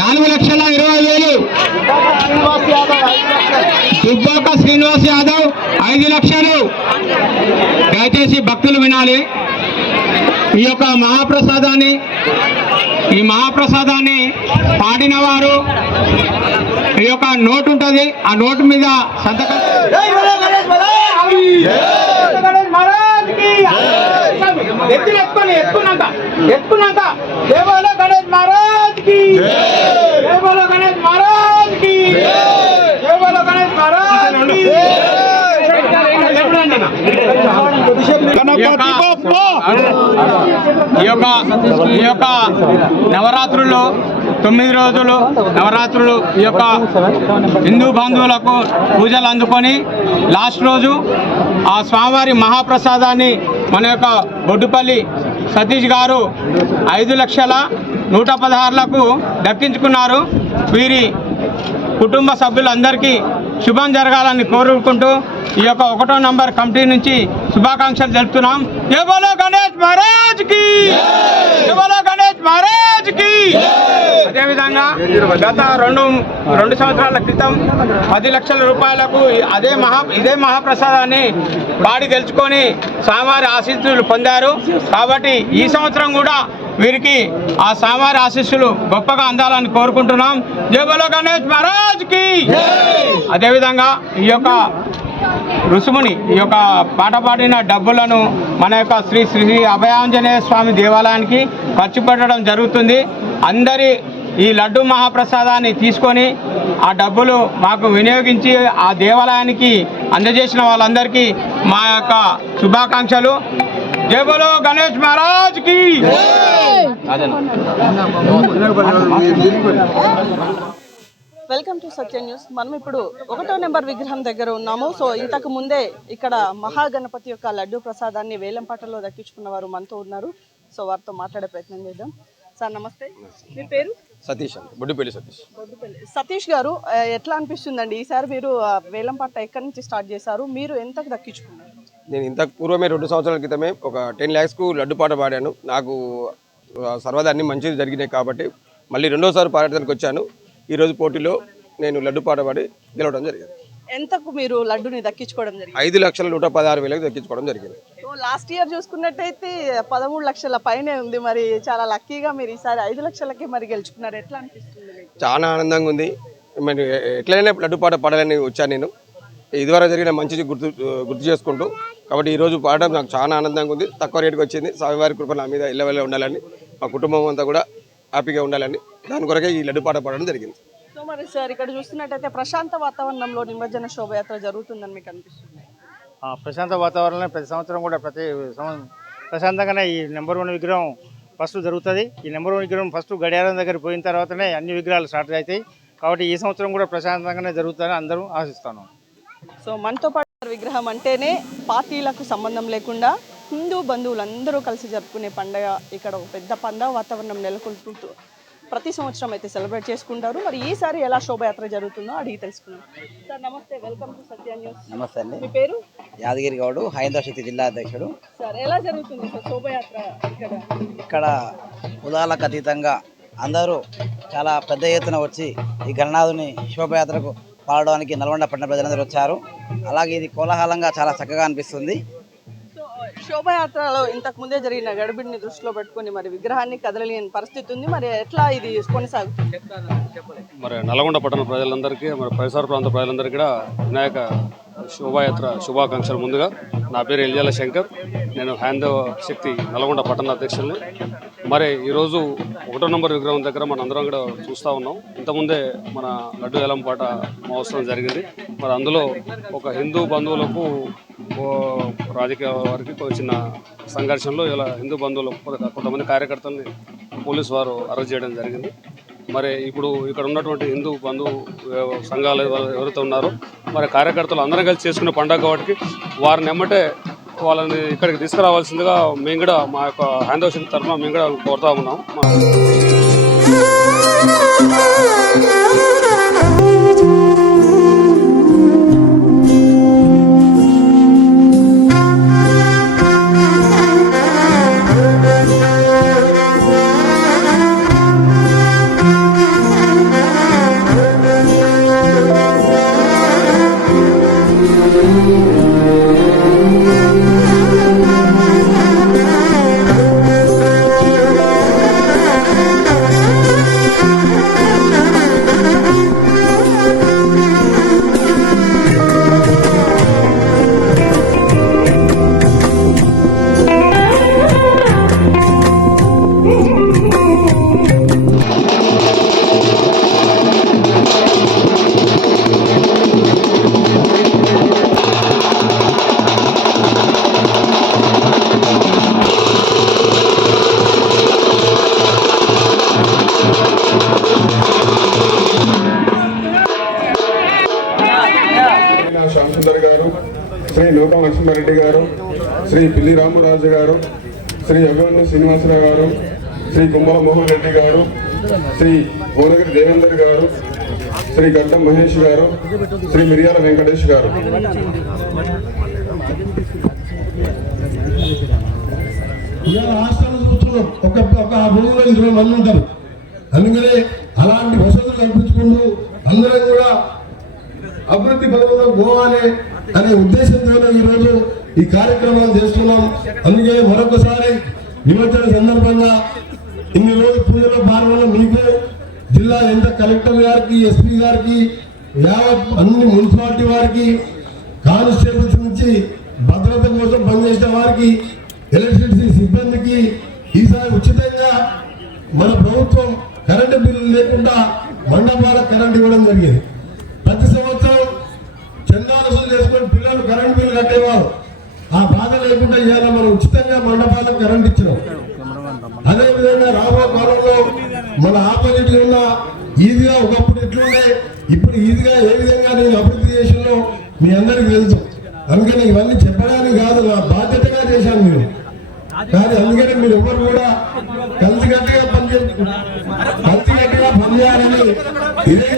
4,20,000 దుబ్బాక శ్రీనివాస్ యాదవ్ 5 లక్షలు. దయచేసి భక్తులు వినాలి. ఈ మహాప్రసాదాన్ని పాడిన వారు ఈ యొక్క నోటు ఉంటుంది, ఆ నోటు మీద సంతకం. ఎత్తుకున్నాక జై బోలో గణేష్ మహారాజ్ కి, జై బోలో గణేష్ మహారాజ్ కి, జై బోలో గణేష్ మహారాజ్ కి. ఈ యొక్క నవరాత్రులు 9 రోజులు నవరాత్రులు ఈ యొక్క హిందూ బంధువులకు పూజలు అందుకొని లాస్ట్ రోజు ఆ స్వామివారి మహాప్రసాదాన్ని మన యొక్క బొడ్డుపల్లి సతీష్ గారు 5,116,000లకు దక్కించుకున్నారు. వీరి కుటుంబ సభ్యులందరికీ శుభం జరగాలని కోరుకుంటూ ఈ యొక్క 1వ నంబర్ కమిటీ నుంచి శుభాకాంక్షలు తెలుపుతున్నాం. జై బోలో గణేష్ మహారాజ్ కి, జై బోలో గణేష్ మహారాజ్ కి. అదేవిధంగా గత రెండు సంవత్సరాల క్రితం 10 లక్షల రూపాయలకు ఇదే మహాప్రసాదాన్ని పాడి గెలుచుకొని స్వామివారి ఆశీస్సులు పొందారు. కాబట్టి ఈ సంవత్సరం కూడా వీరికి ఆ స్వామివారి ఆశీస్సులు గొప్పగా అందాలని కోరుకుంటున్నాం. జై బోలో గణేష్ మహారాజ్ కి. అదేవిధంగా ఈ యొక్క రుసుముని ఈ యొక్క పాట పాడిన డబ్బులను మన యొక్క శ్రీ శ్రీ అభయాంజనేయ స్వామి దేవాలయానికి ఖర్చు పెట్టడం జరుగుతుంది. అందరి ఈ లడ్డు మహాప్రసాదాన్ని తీసుకొని ఆ డబ్బులు మాకు వినియోగించి ఆ దేవాలయానికి అందజేసిన వాళ్ళందరికీ మా యొక్క శుభాకాంక్షలు. జై బోలో గణేష్ మహారాజ్ కి. Welcome to Satya news. మనం ఇప్పుడు 1వ నెంబర్ విగ్రహం దగ్గర ఉన్నాము. సో ఇంతకు ముందే ఇక్కడ మహాగణపతి యొక్క లడ్డు ప్రసాదాన్ని వేలంపాటలో దక్కించుకున్న వారు మనతో ఉన్నారు. సో వారితో మాట్లాడే ప్రయత్నం చేద్దాం. సార్ నమస్తే, మీ పేరు? సతీష్ అండి, బొడ్డుపల్లి సతీష్. సతీష్ గారు, ఎట్లా అనిపిస్తుందండి ఈసారి మీరు వేలంపాట ఎక్కడి నుంచి స్టార్ట్ చేశారు, మీరు ఎంతకు దక్కించుకున్నారు? నేను ఇంతకు పూర్వమే 2 సంవత్సరాల క్రితమే ఒక 10 lakhsకు లడ్డు పాట పాడాను. నాకు సర్వదా అన్ని మంచిది జరిగినాయి కాబట్టి మళ్ళీ 2వసారి పాడడానికి వచ్చాను. ఈరోజు పోటీలో నేను లడ్డు పాట పాడి గెలవడం జరిగింది. ఎంతకు మీరు లడ్డుని దక్కించుకోవడం జరిగింది? 5,116,000కు దక్కించుకోవడం జరిగింది. లాస్ట్ ఇయర్ చూసుకున్నట్టయితే 13 లక్షల పైనే ఉంది. మరి చాలా లక్కీగా మీరు ఈసారి 5 లక్షలకి మరి గెలుచుకున్నారు. ఎట్లా అనిపిస్తుంది? చాలా ఆనందంగా ఉంది. మరి ఎట్లయినా లడ్డు పాట పాడాలని వచ్చాను నేను. ఇదివరకు జరిగిన మంచిది గుర్తు చేసుకుంటూ. కాబట్టి ఈరోజు పాడడం నాకు చాలా ఆనందంగా ఉంది. తక్కువ రేటుకి వచ్చింది. స్వామివారి కృప నా మీద ఇళ్ళవెళ్ళ ఉండాలని, మా కుటుంబం అంతా కూడా హ్యాపీగా ఉండాలని దాని కొరకే ఈ లడ్డు పాట పాడడం జరిగింది. సో మరి సార్, ఇక్కడ చూస్తున్నట్టయితే ప్రశాంత వాతావరణంలో నిమజ్జన శోభయాత్ర జరుగుతుందని మీకు అనిపిస్తుంది? ప్రశాంత వాతావరణంలో ప్రతి సంవత్సరం కూడా ప్రశాంతంగానే ఈ నెంబర్ 1 విగ్రహం ఫస్ట్ జరుగుతుంది. ఈ నెంబర్ 1 విగ్రహం ఫస్ట్ గడియారం దగ్గర పోయిన తర్వాతనే అన్ని విగ్రహాలు స్టార్ట్ అవుతాయి. కాబట్టి ఈ సంవత్సరం కూడా ప్రశాంతంగానే జరుగుతుందని అందరూ ఆశిస్తాను. సో మనతో పాటు విగ్రహం అంటేనే పార్టీలకు సంబంధం లేకుండా హిందూ బంధువులందరూ కలిసి జరుపుకునే పండుగ. ఇక్కడ ఒక పెద్ద పండుగ వాతావరణం నెలకొల్పుతూ ప్రతి సంవత్సరం అయితే సెలబ్రేట్ చేసుకుంటారు. మరి ఈసారి ఎలా శోభయాత్ర జరుగుతుందో అడిగి తెలుసుకున్నాం. సార్ నమస్తే, వెల్కమ్ టు సత్య న్యూస్. నమస్తే అండి, మీ పేరు? యాదగిరి గౌడు, హైందవ శక్తి జిల్లా అధ్యక్షుడు. సార్ ఎలా జరుగుతుంది సార్ శోభయాత్ర ఇక్కడ కులాలకు అతీతంగా అందరూ చాలా పెద్ద ఎత్తున వచ్చి ఈ గణనాథుని శోభయాత్రకు పాడడానికి నల్గొండ పట్టణ ప్రజలందరూ వచ్చారు. అలాగే ఇది కోలాహలంగా చాలా చక్కగా అనిపిస్తుంది. శోభయాత్రలో ఇంతకు ముందే జరిగిన గడిబిడిని దృష్టిలో పెట్టుకుని మరి విగ్రహాన్ని కదలలేని పరిస్థితి ఉంది. మరి ఎట్లా ఇది కొనసాగుతుంది? మరి నల్గొండ పట్టణ ప్రజలందరికీ, మరి పరిసర ప్రాంత ప్రజలందరికీ కూడా వినాయక శోభాయాత్ర శుభాకాంక్షలు. ముందుగా నా పేరు ఎల్జాల శంకర్, నేను హైందవ శక్తి నల్గొండ పట్టణ అధ్యక్షుల్ని. మరి ఈరోజు 1వ నంబర్ విగ్రహం దగ్గర మన అందరం కూడా చూస్తూ ఉన్నాం. ఇంతకుముందే మన లడ్డు వేలంపాట మహోత్సవం జరిగింది. మరి అందులో ఒక హిందూ బంధువులకు రాజకీయ వారికి చిన్న సంఘర్షణలో ఇలా హిందూ బంధువులకు కొంతమంది కార్యకర్తల్ని పోలీసు వారు అరెస్ట్ చేయడం జరిగింది. మరి ఇప్పుడు ఇక్కడ ఉన్నటువంటి హిందూ బంధు సంఘాలు ఎవరైతే ఉన్నారో మరి కార్యకర్తలు అందరం కలిసి చేసుకునే పండుగ కాబట్టి వారిని ఎమ్మటే వాళ్ళని ఇక్కడికి తీసుకురావాల్సిందిగా మేము కూడా మా యొక్క హైందవ శక్తి తరఫున మేము కూడా కోరుతా ఉన్నాం. లక్ష్మారెడ్డి గారు, శ్రీ పిల్లి రామరాజు గారు, శ్రీ అభిమన్యు శ్రీనివాసరావు గారు, శ్రీ కుమ్మల మోహన్ రెడ్డి గారు, శ్రీ భువనగిరి దేవేందర్ గారు, శ్రీ గడ్డం మహేష్ గారు, శ్రీ మిరియాల వెంకటేష్ గారు. ఇవాళ హాస్టల్ చూస్తున్నాం, ఒక భూమిలో 20 మంది ఉంటారు. అందుకనే అలాంటి వసతులు కల్పించుకుంటూ అందరం కూడా అభివృద్ధి పరంలో పోవాలి అనే ఉద్దేశంతోనే ఈరోజు ఈ కార్యక్రమాలు చేస్తున్నాం. అందుకే మరొకసారి నిమజ్జన సందర్భంగా ఇన్ని రోజులు పూజలో పాల్గొన్న మీకు, జిల్లా ఎంత కలెక్టర్ గారికి, ఎస్పీ గారికి, యావత్ అన్ని మున్సిపాలిటీ వారికి, కానిస్టేబుల్స్ నుంచి భద్రత కోసం పనిచేసిన వారికి, ఎలక్ట్రిసిటీ సిబ్బందికి ఈసారి ఉచితంగా మన ప్రభుత్వం కరెంటు బిల్లు లేకుండా మండపాల కరెంట్ ఇవ్వడం జరిగింది. ప్రతి సంవత్సరం చందాలసులు చేసుకొని పిల్లలు కరెంటు బిల్లు కట్టేవారు. ఆ బాధ లేకుండా ఇవాళ మనం ఉచితంగా మండపాలకు కరెంట్ ఇచ్చినాం. అదేవిధంగా రాబో కాలంలో మన ఆపోజిట్ ఉన్న ఈజీగా ఒకప్పుడు ఎట్లుండే, ఇప్పుడు ఈజీగా ఏ విధంగా నేను అభివృద్ధి చేసినో మీ అందరికీ తెలుసు. అందుకని ఇవన్నీ చెప్పడానికి కాదు, నా బాధ్యతగా చేశాను నేను. కానీ అందుకని మీరు ఎవరు కూడా కలిసికట్టుగా పనిచేయాలని ఇదే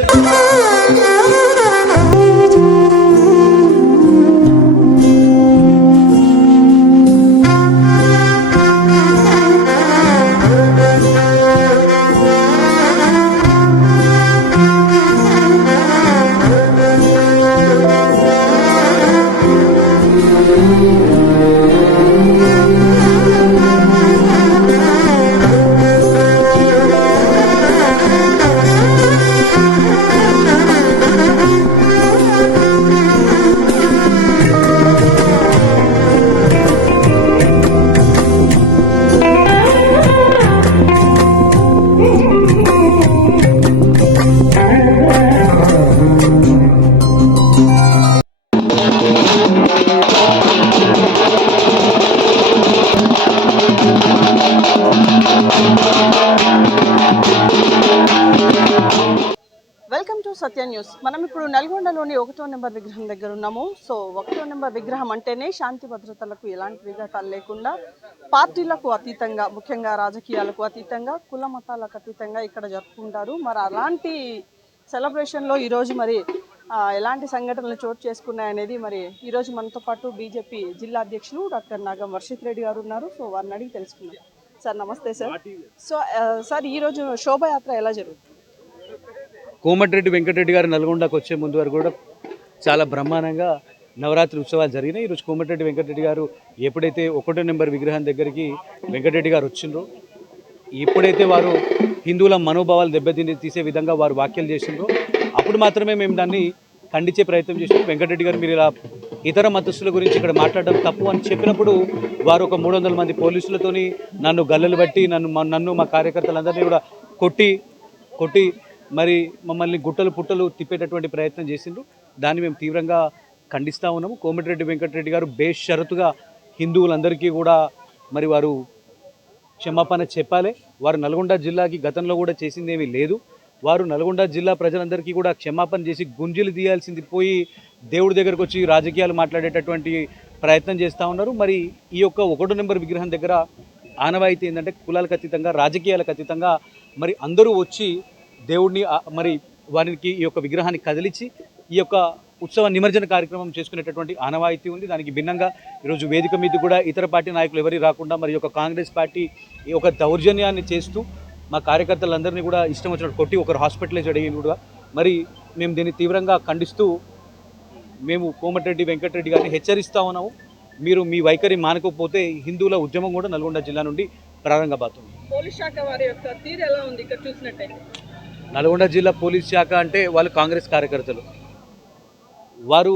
వెల్కమ్ టు సత్య న్యూస్. మనం ఇప్పుడు నల్గొండలోని 1వ నెంబర్ విగ్రహం దగ్గర ఉన్నాము. సో 1వ నెంబర్ విగ్రహం అంటేనే శాంతి భద్రతలకు ఎలాంటి విఘాతాలు లేకుండా, పార్టీలకు అతీతంగా, ముఖ్యంగా రాజకీయాలకు అతీతంగా, కుల మతాలకు అతీతంగా ఇక్కడ జరుపుకుంటారు. మరి అలాంటి సెలబ్రేషన్లో ఈరోజు మరి ఎలాంటి సంఘటనలు చోటు చేసుకున్నాయనేది మరి ఈరోజు మనతో పాటు బీజేపీ జిల్లా అధ్యక్షులు డాక్టర్ నాగం వర్షిత్ రెడ్డి గారు ఉన్నారు. సో వారిని అడిగి తెలుసుకున్నాం. సార్ నమస్తే సార్. సో సార్ ఈరోజు శోభయాత్ర ఎలా జరుగుతుంది? కోమటిరెడ్డి వెంకటరెడ్డి గారు నల్గొండకు వచ్చే ముందు వరకు కూడా చాలా బ్రహ్మాండంగా నవరాత్రి ఉత్సవాలు జరిగినాయి. ఈరోజు కోమటిరెడ్డి వెంకటరెడ్డి గారు ఎప్పుడైతే 1వ నెంబర్ విగ్రహం దగ్గరికి వెంకటరెడ్డి గారు వచ్చిండ్రో, ఎప్పుడైతే వారు హిందువుల మనోభావాలు దెబ్బతిని తీసే విధంగా వారు వ్యాఖ్యలు చేసిండ్రో అప్పుడు మాత్రమే మేము దాన్ని ఖండించే ప్రయత్నం చేసినాం. వెంకటరెడ్డి గారు మీరు ఇలా ఇతర మతస్థుల గురించి ఇక్కడ మాట్లాడడం తప్పు అని చెప్పినప్పుడు వారు ఒక 300 మంది పోలీసులతోని నన్ను గల్లలు బట్టి నన్ను మా కార్యకర్తలందరినీ కూడా కొట్టి మరి మమ్మల్ని గుట్టలు పుట్టలు తిప్పేటటువంటి ప్రయత్నం చేసిండ్రు. దాన్ని మేము తీవ్రంగా ఖండిస్తూ ఉన్నాము. కోమటిరెడ్డి వెంకటరెడ్డి గారు బేషరతుగా హిందువులందరికీ కూడా మరి వారు క్షమాపణ చెప్పాలి. వారు నల్గొండ జిల్లాకి గతంలో కూడా చేసిందేమీ లేదు. వారు నల్గొండ జిల్లా ప్రజలందరికీ కూడా క్షమాపణ చేసి గుంజులు తీయాల్సింది పోయి దేవుడి దగ్గరకు వచ్చి రాజకీయాలు మాట్లాడేటటువంటి ప్రయత్నం చేస్తూ ఉన్నారు. మరి ఈ యొక్క 1వ నెంబర్ విగ్రహం దగ్గర ఆనవాయితీ ఏంటంటే కులాలకు అతీతంగా, రాజకీయాలకు అతీతంగా మరి అందరూ వచ్చి దేవుడిని మరి వారికి ఈ యొక్క విగ్రహాన్ని కదిలించి ఈ యొక్క ఉత్సవ నిమజ్జన కార్యక్రమం చేసుకునేటటువంటి ఆనవాయితీ ఉంది. దానికి భిన్నంగా ఈరోజు వేదిక మీద కూడా ఇతర పార్టీ నాయకులు ఎవరి రాకుండా మరి యొక్క కాంగ్రెస్ పార్టీ ఈ యొక్క దౌర్జన్యాన్ని చేస్తూ మా కార్యకర్తలందరినీ కూడా ఇష్టం వచ్చినట్టు కొట్టి ఒకరు హాస్పిటలైజ్ అడిగింది కూడా. మరి మేము దీన్ని తీవ్రంగా ఖండిస్తూ మేము కోమటిరెడ్డి వెంకటరెడ్డి గారిని హెచ్చరిస్తూ ఉన్నాము. మీరు మీ వైఖరి మానకపోతే హిందువుల ఉద్యమం కూడా నల్గొండ జిల్లా నుండి ప్రారంభమవుతుంది. పోలీస్ శాఖ వారి యొక్క తీరు ఎలా ఉంది ఇక్కడ చూసినట్టయితే? నల్గొండ జిల్లా పోలీస్ శాఖ అంటే వాళ్ళు కాంగ్రెస్ కార్యకర్తలు. వారు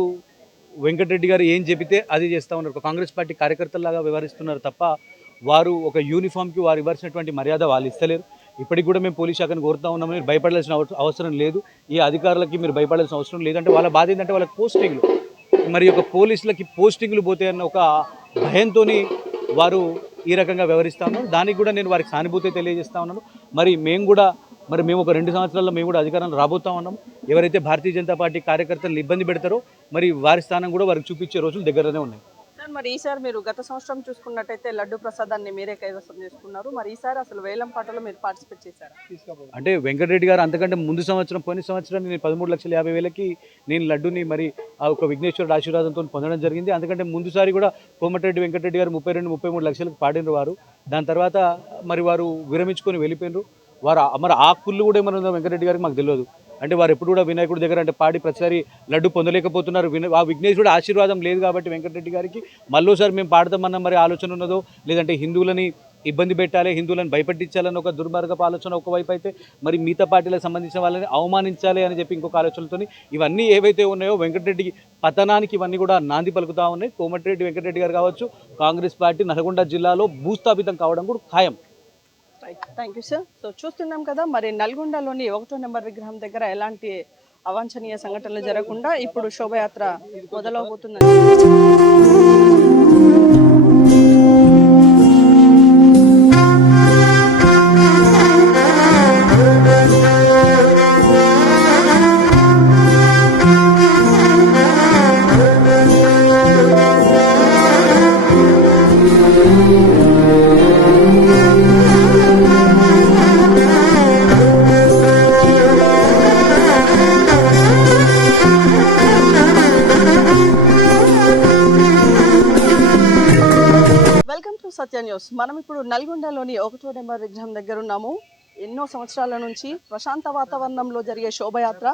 వెంకటరెడ్డి గారు ఏం చెబితే అది చేస్తూ ఉన్నారు. కాంగ్రెస్ పార్టీ కార్యకర్తల్లాగా వ్యవహరిస్తున్నారు తప్ప వారు ఒక యూనిఫామ్కి వారు ఇవ్వాల్సినటువంటి మర్యాద వాళ్ళు ఇస్తలేరు. ఇప్పటికి కూడా మేము పోలీస్ శాఖను కోరుతూ ఉన్నాము, మీరు భయపడాల్సిన అవసరం లేదు. ఈ అధికారులకి మీరు భయపడాల్సిన అవసరం లేదంటే వాళ్ళ బాధ ఏంటంటే వాళ్ళకి పోస్టింగ్లు, మరి ఒక పోలీసులకి పోస్టింగ్లు పోతే అన్న ఒక భయంతో వారు ఈ రకంగా వ్యవహరిస్తూ ఉన్నారు. దానికి కూడా నేను వారికి సానుభూతి తెలియజేస్తూ ఉన్నాను. మేము ఒక 2 సంవత్సరాల్లో మేము కూడా అధికారంలో రాబోతా ఉన్నాం. ఎవరైతే భారతీయ జనతా పార్టీ కార్యకర్తలను ఇబ్బంది పెడతారో మరి వారి స్థానం కూడా వారికి చూపించే రోజులు దగ్గరనే ఉన్నాయి. సార్ మరి ఈసారి మీరు గత సంవత్సరం చూసుకున్నట్టయితే లడ్డు ప్రసాదాన్ని మీరే కైవసం చేసుకున్నారు. మరి ఈసారి అసలు వేలం పాటలో మీరు పార్టిసిపేట్ చేశారా? అంటే వెంకటరెడ్డి గారు అంతకంటే ముందు సంవత్సరం పోయిన సంవత్సరం నేను 13,50,000కి నేను లడ్డుని మరి ఆ ఒక విఘ్నేశ్వరుడు ఆశీర్వాదంతో పొందడం జరిగింది. అందుకంటే ముందుసారి కూడా కోమటిరెడ్డి వెంకటరెడ్డి గారు 32-33 లక్షలకు పాడినారు వారు. దాని తర్వాత మరి వారు విరమించుకొని వెళ్ళిపోయినారు. వారు మరి ఆ కుళ్ళు కూడా ఏమన్నా ఉందో వెంకటరెడ్డి గారికి మాకు తెలియదు. అంటే వారు ఎప్పుడు కూడా వినాయకుడి దగ్గర అంటే పాడి ప్రతిసారి లడ్డు పొందలేకపోతున్నారు. ఆ విఘ్నేశ్వరుడు ఆశీర్వాదం లేదు కాబట్టి వెంకటరెడ్డి గారికి మళ్ళీసారి మేము పాడతామన్న మరి ఆలోచన ఉన్నదో, లేదంటే హిందువులని ఇబ్బంది పెట్టాలి, హిందువులను భయపెట్టించాలని ఒక దుర్మార్గపు ఆలోచన ఒకవైపు అయితే, మరి మిగతా పార్టీలకు సంబంధించిన వాళ్ళని అవమానించాలి అని చెప్పి ఇంకొక ఆలోచనలతో ఇవన్నీ ఏవైతే ఉన్నాయో వెంకటరెడ్డి పతనానికి ఇవన్నీ కూడా నాంది పలుకుతూ ఉన్నాయి. కోమటిరెడ్డి వెంకటరెడ్డి గారు కావచ్చు, కాంగ్రెస్ పార్టీ నల్గొండ జిల్లాలో భూస్థాపితం కావడం కూడా ఖాయం. Thank you sir. సో చూస్తున్నాం కదా, మరి నల్గొండలోని 1వ నెంబర్ విగ్రహం దగ్గర ఎలాంటి అవాంఛనీయ సంఘటనలు జరగకుండా ఇప్పుడు శోభయాత్ర మొదలవబోతుంది. సత్య న్యూస్. మనం ఇప్పుడు నల్గొండలోని 1వ నెంబర్ విగ్రహం దగ్గర ఉన్నాము. ఎన్నో సంవత్సరాల నుంచి ప్రశాంత వాతావరణంలో జరిగే శోభయాత్ర.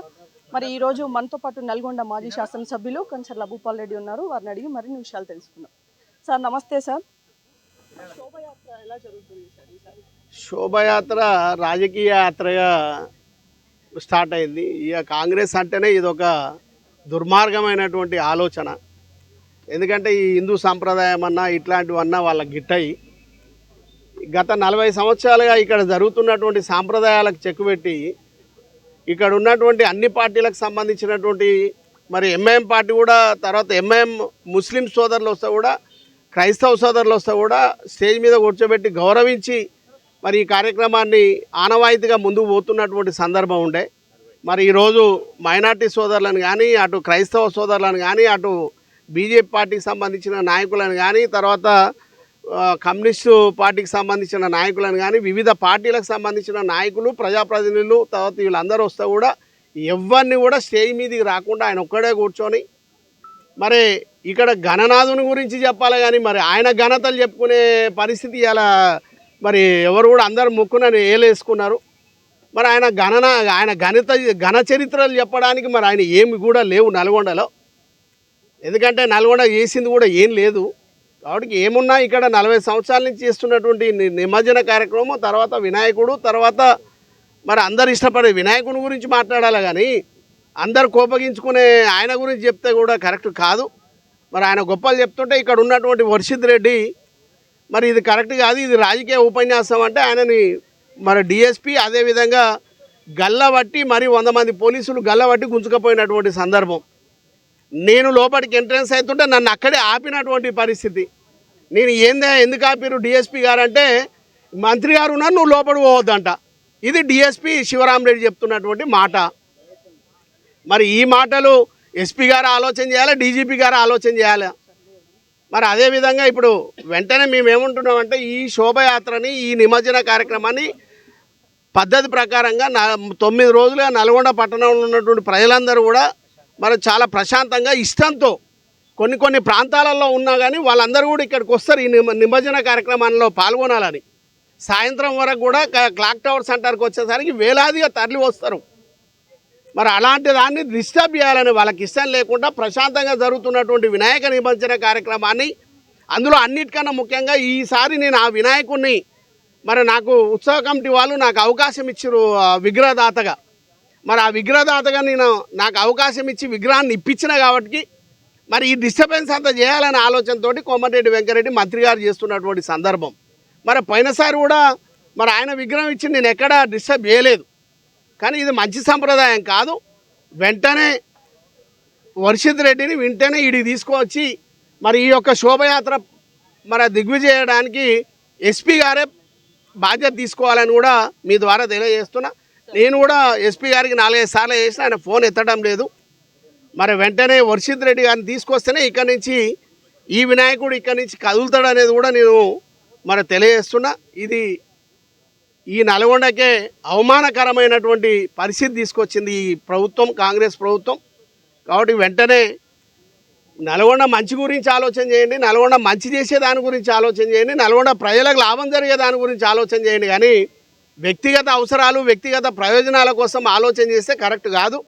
మరి ఈ రోజు మనతో పాటు నల్గొండ మాజీ శాసనసభ్యులు కంచర్ల భూపాల్ రెడ్డి ఉన్నారు. వారిని అడిగి మరిన్ని విషయాలు తెలుసుకుందాం. సార్ నమస్తే సార్. శోభయాత్ర ఎలా జరుగుతుంది సార్ ఈసారి? శోభయాత్ర రాజకీయ యాత్రగా స్టార్ట్ అయింది. ఇక కాంగ్రెస్ అంటేనే ఇదొక దుర్మార్గమైనటువంటి ఆలోచన. ఎందుకంటే ఈ హిందూ సాంప్రదాయం అన్నా ఇట్లాంటివన్నా వాళ్ళ గిట్టయి గత 40 సంవత్సరాలుగా ఇక్కడ జరుగుతున్నటువంటి సాంప్రదాయాలకు చెక్కుపెట్టి ఇక్కడ ఉన్నటువంటి అన్ని పార్టీలకు సంబంధించినటువంటి మరి ఎంఐఎం పార్టీ కూడా, తర్వాత ఎంఐఎం ముస్లిం సోదరులు వస్తే కూడా, క్రైస్తవ సోదరులు వస్తే కూడా స్టేజ్ మీద కూర్చోబెట్టి గౌరవించి మరి ఈ కార్యక్రమాన్ని ఆనవాయితీగా ముందుకు పోతున్నటువంటి సందర్భం ఉండే. మరి ఈరోజు మైనార్టీ సోదరులను కానీ, అటు క్రైస్తవ సోదరులను కానీ, అటు బీజేపీ పార్టీకి సంబంధించిన నాయకులను కానీ, తర్వాత కమ్యూనిస్టు పార్టీకి సంబంధించిన నాయకులను కానీ, వివిధ పార్టీలకు సంబంధించిన నాయకులు, ప్రజాప్రతినిధులు, తర్వాత వీళ్ళందరూ వస్తే కూడా ఎవరిని కూడా స్టేజ్ మీదకి రాకుండా ఆయన ఒక్కడే కూర్చొని మరి ఇక్కడ గణనాథుని గురించి చెప్పాలి కానీ మరి ఆయన ఘనతలు చెప్పుకునే పరిస్థితి ఇలా మరి ఎవరు కూడా అందరు ముక్కునని ఏలేసుకున్నారు. మరి ఆయన ఘన చరిత్రలు చెప్పడానికి మరి ఆయన ఏమి కూడా లేవు నల్గొండలో. ఎందుకంటే నల్గొండ చేసింది కూడా ఏం లేదు. కాబట్టి ఏమున్నా ఇక్కడ 40 సంవత్సరాల నుంచి చేస్తున్నటువంటి నిమజ్జన కార్యక్రమం, తర్వాత వినాయకుడు, తర్వాత మరి అందరు ఇష్టపడే వినాయకుని గురించి మాట్లాడాలి కానీ అందరు కోపగించుకునే ఆయన గురించి చెప్తే కూడా కరెక్ట్ కాదు. మరి ఆయన గొప్పలు చెప్తుంటే ఇక్కడ ఉన్నటువంటి వర్షిత్ రెడ్డి మరి ఇది కరెక్ట్ కాదు, ఇది రాజకీయ ఉపన్యాసం అంటే ఆయనని మరి డిఎస్పీ అదేవిధంగా గల్లబట్టి మరి 100 మంది పోలీసులు గల్లబట్టి గుంజుకపోయినటువంటి సందర్భం. నేను లోపలికి ఎంట్రన్స్ అవుతుంటే నన్ను అక్కడే ఆపినటువంటి పరిస్థితి. నేను ఎందుకు ఆపిరు డిఎస్పీ గారు అంటే, మంత్రి గారు ఉన్నారు, నువ్వు లోపలికి పోవద్దంట. ఇది డిఎస్పీ శివరామరెడ్డి చెప్తున్నటువంటి మాట. మరి ఈ మాటలు ఎస్పీ గారు ఆలోచన చేయాలి, డీజీపీ గారు ఆలోచన చేయాలి. మరి అదేవిధంగా ఇప్పుడు వెంటనే మేము ఏమంటున్నామంటే ఈ శోభయాత్రని, ఈ నిమజ్జన కార్యక్రమాన్ని పద్ధతి ప్రకారంగా 9 రోజులుగా నల్గొండ పట్టణంలో ఉన్నటువంటి ప్రజలందరూ కూడా మరి చాలా ప్రశాంతంగా ఇష్టంతో కొన్ని ప్రాంతాలలో ఉన్నా కానీ వాళ్ళందరూ కూడా ఇక్కడికి వస్తారు ఈ నిమజ్జన కార్యక్రమంలో పాల్గొనాలని. సాయంత్రం వరకు కూడా క్లాక్ టవర్ సెంటర్కి వచ్చేసరికి వేలాదిగా తరలి వస్తారు. మరి అలాంటి దాన్ని డిస్టర్బ్ చేయాలని వాళ్ళకి ఇష్టం లేకుండా ప్రశాంతంగా జరుగుతున్నటువంటి వినాయక నిమజ్జన కార్యక్రమాన్ని, అందులో అన్నిటికన్నా ముఖ్యంగా ఈసారి నేను ఆ వినాయకుడిని మరి నాకు ఉత్సవ కమిటీ వాళ్ళు నాకు అవకాశం ఇచ్చారు విగ్రహదాతగా. మరి ఆ విగ్రహదాతగా నాకు అవకాశం ఇచ్చి విగ్రహాన్ని ఇప్పించిన కాబట్టి మరి ఈ డిస్టర్బెన్స్ అంతా చేయాలనే ఆలోచనతో కోమటిరెడ్డి వెంకరెడ్డి మంత్రి గారు చేస్తున్నటువంటి సందర్భం. మరి పోయినసారి కూడా మరి ఆయన విగ్రహం ఇచ్చి నేను ఎక్కడా డిస్టర్బ్ చేయలేదు. కానీ ఇది మంచి సంప్రదాయం కాదు. వెంటనే వర్షిత్ రెడ్డిని వెంటనే ఈడికి తీసుకువచ్చి మరి ఈ యొక్క శోభయాత్ర మరి దిగ్విజయడానికి ఎస్పీ గారే బాధ్యత తీసుకోవాలని కూడా మీ ద్వారా తెలియజేస్తున్నా. నేను కూడా ఎస్పీ గారికి 4-5 సార్లు చేసిన, ఆయన ఫోన్ ఎత్తడం లేదు. మరి వెంటనే వర్షిత్ రెడ్డి గారిని తీసుకొస్తేనే ఇక్కడి నుంచి ఈ వినాయకుడు ఇక్కడి నుంచి కదులుతాడు అనేది కూడా నేను మరి తెలియజేస్తున్నా. ఇది ఈ నల్గొండకే అవమానకరమైనటువంటి పరిస్థితి తీసుకొచ్చింది ఈ ప్రభుత్వం, కాంగ్రెస్ ప్రభుత్వం. కాబట్టి వెంటనే నల్గొండ మంచి గురించి ఆలోచన చేయండి, నల్గొండ మంచి చేసే దాని గురించి ఆలోచన చేయండి, నల్గొండ ప్రజలకు లాభం జరిగే దాని గురించి ఆలోచన చేయండి. కానీ వ్యక్తిగత అవసరాలు, వ్యక్తిగత ప్రయోజనాల కోసం ఆలోచన చేస్తే కరెక్ట్ కాదు.